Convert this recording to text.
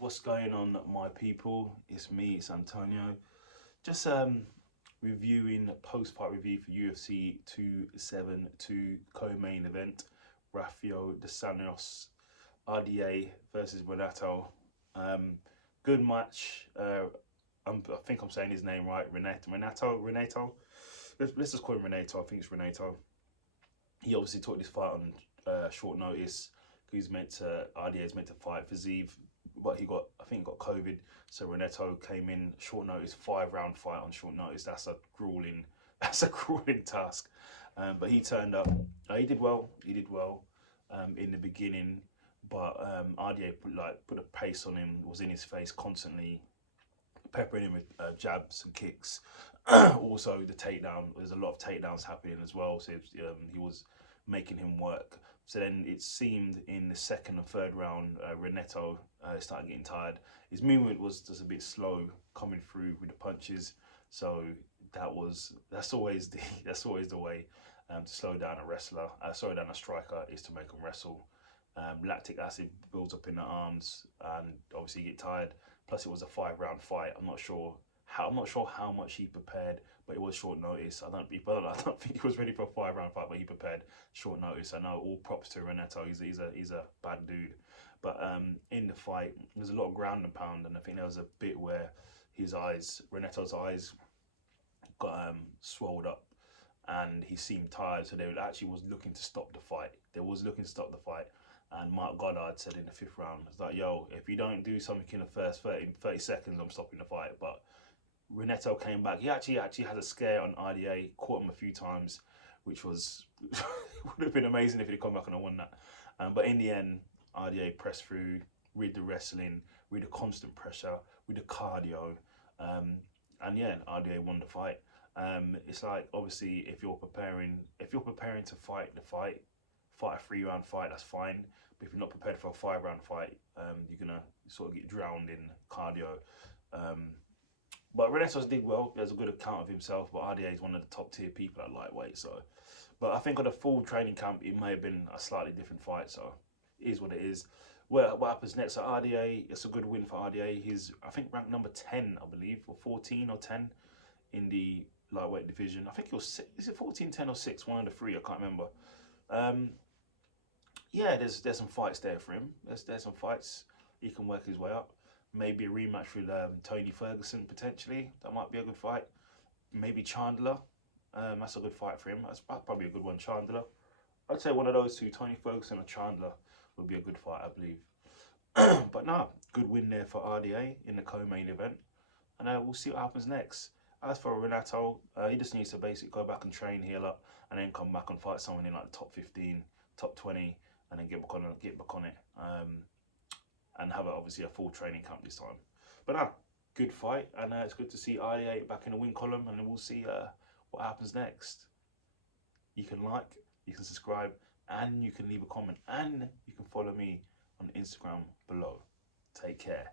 What's going on, my people? It's me, it's Antonio. Just reviewing post-fight review for UFC 272 co-main event. Rafael dos Anjos, RDA versus Renato. Good match. I think I'm saying his name right. Renato. Let's just call him Renato. I think it's Renato. He obviously took this fight on short notice. RDA is meant to fight for Zeev, but I think he got COVID. So Renato came in short notice, 5-round fight on short notice. That's a grueling task. But he turned up. He did well. In the beginning, but RDA put a pace on him. Was in his face constantly, peppering him with jabs and kicks. Also, the takedown. There's a lot of takedowns happening as well. So he was making him work. So then it seemed in the second and third round, Renato started getting tired. His movement was just a bit slow coming through with the punches. So that's always the way to slow down a wrestler. Slow down a striker is to make him wrestle. Lactic acid builds up in the arms, and obviously you get tired. Plus, it was a 5-round fight. I'm not sure how much he prepared, but it was short notice. I don't think he was ready for a 5-round fight, but he prepared short notice. I know, all props to Renato. He's a bad dude. But in the fight, there's a lot of ground and pound, and I think there was a bit where Renato's eyes got swelled up, and he seemed tired. So was looking to stop the fight. And Mark Goddard said in the 5th round, it's like, yo, if you don't do something in the first 30 seconds, I'm stopping the fight. But Renato came back. He actually had a scare on RDA, caught him a few times, which would have been amazing if he'd come back and won that. But in the end, RDA pressed through with the wrestling, with the constant pressure, with the cardio. And yeah, RDA won the fight. It's like, obviously, if you're preparing to fight a 3-round fight, that's fine. But if you're not prepared for a 5-round fight, you're gonna sort of get drowned in cardio. But Renato did well. He has a good account of himself. But RDA is one of the top tier people at lightweight. So, but I think on the full training camp, it may have been a slightly different fight. So, it is what it is. What happens next at RDA? It's a good win for RDA. He's, I think, ranked number 10, I believe, or 14 or 10 in the lightweight division. I think it was, is it 14, 10 or 6? One of the three. I can't remember. Yeah, there's some fights there for him. There's some fights he can work his way up. Maybe a rematch with Tony Ferguson potentially. That might be a good fight. Maybe Chandler. That's a good fight for him. That's probably a good one. Chandler. I'd say one of those two, Tony Ferguson or Chandler, would be a good fight, I believe. But no, good win there for RDA in the co-main event, and we'll see what happens next. As for Renato, he just needs to basically go back and train, heal up, and then come back and fight someone in like the top 15, top 20, and then get back on it, and have obviously a full training camp this time. But good fight, and it's good to see RDA back in the win column, and we'll see what happens next. You can like, you can subscribe, and you can leave a comment, and you can follow me on Instagram below. Take care.